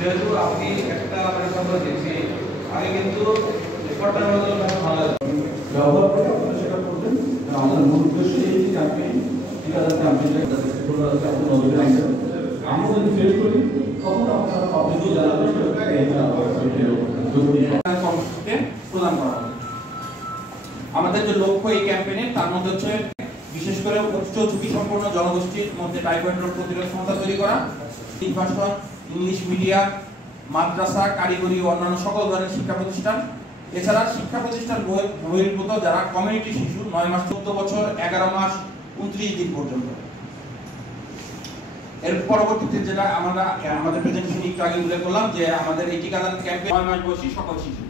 যেহেতু আপনি একটা কথা দেখছি আগে কিন্তু রেকর্ডটার মধ্যে ভালো ব্যবহার করে আপনারা সেটা করবেন। আমাদের মূল উদ্দেশ্য এই ক্যাম্পেইন ঠিকাদার ক্যাম্পেইনটা আপনি নজরে রাখবেন। আমরা যদি ফেল করি তখন আপনারা পাবলিকও জানাবেন কর্মসূচিতে প্রদান করা হবে। আমাদের যে লক্ষ্য এই ক্যাম্পেইনে তার মধ্যে হচ্ছে বিশেষ করে উচ্চ ঝুঁকি সম্পন্ন জনগোষ্ঠীর মধ্যে টাইফয়েড রোগ প্রতিরোধ ক্ষমতা তৈরি করা, ভাষা, ইংলিশ মিডিয়া, মাদ্রাসা, কারিগরি ও অন্যান্য সকল ধরনের শিক্ষা প্রতিষ্ঠান, এছাড়া শিক্ষা প্রতিষ্ঠান বহির্ভূত যারা কমিউনিটি শিশু 9 মাস 14 বছর 11 মাস 29 দিন পর্যন্ত। এর পরবর্তীতে যেটা আমরা আমাদের প্রেজেন্টেশন একটু আগে উল্লেখ করলাম যে আমাদের এই টিকাদান ক্যাম্পে 9 মাস বয়সী সকল শিশু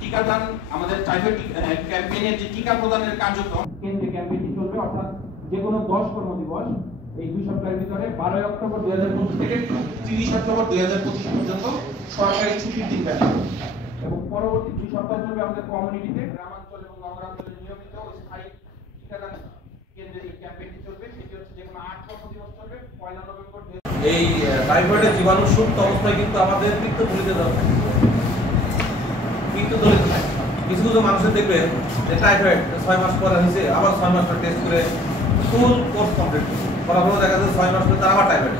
টিকাদান আমাদের টাইফয়েড ক্যাম্পেইনের যে টিকা প্রদানের কার্যক্রম কেন্দ্রে ক্যাম্পেইনটি চলবে, অর্থাৎ যে কোনো 10 কর্মদিবস এই 2 সপ্তাহের ভিতরে 12 অক্টোবর 2025 থেকে 30 অক্টোবর 2025 পর্যন্ত সরকারি ছুটির দিন ব্যাপী এবং পরবর্তী 2 সপ্তাহ চলবে আমাদের কমিউনিটিতে গ্রামাঞ্চল এবং নগরাঞ্চলে নিয়মিত ও স্থায়ী টিকাদান কেন্দ্রে এই ক্যাম্পেইনটি চলবে। সেটি হচ্ছে যে কোনো 8 কর্মদিবস চলবে 1 নভেম্বর। এই টাইফয়েডের জীবাণু সুপ্ত অবস্থায় কিন্তু আমাদের পিত্তথলিতে দেওয়া থাকে, পিত্তথলিতে থাকে। কিছু কিছু মানুষের দেখবেন যে টাইফয়েড 6 মাস পরে হয়েছে, আবার 6 মাস পর টেস্ট করে ফুল কোর্স কমপ্লিট করার পরে দেখা যাচ্ছে 6 মাস পরে তার আবার টাইফয়েড।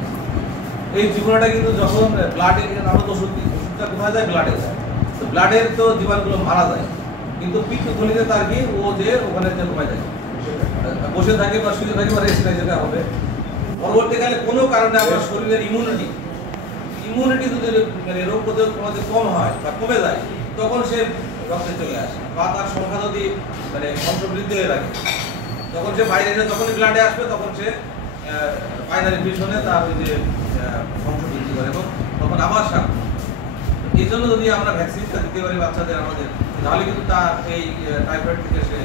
এই জীবাণুটা কিন্তু যখন ব্লাডে আমরা ওষুধ দিই, ওষুধটা কোথায় যায়? ব্লাডে যায়। তো ব্লাডের তো জীবাণুগুলো মারা যায়, কিন্তু পিত্তথলিতে তার কি ও যে ওখানে যে কমে যায়, বসে থাকে বা শুয়ে থাকে বা রেস্ট নেয়, যেটা হবে পরবর্তীকালে কোনো কারণে আমার শরীরের ইমিউনিটি যদি রোগ প্রতিরোধ ক্ষমতা কম হয় বা কমে যায়, তখন সে রক্তে চলে আসে বা তার সংখ্যা যদি বংশবৃদ্ধি হয়ে থাকে, তখন সে বাইরে এসে যখনই ব্লাডে আসবে তখন সে বাইনারি ইনফেকশনে তার ওই যে বংশবৃদ্ধি করে এবং তখন আবার সাপ। এই জন্য যদি আমরা ভ্যাকসিনটা দিতে পারি বাচ্চাদের আমাদের, তাহলে কিন্তু তার এই টাইফয়েড থেকে সে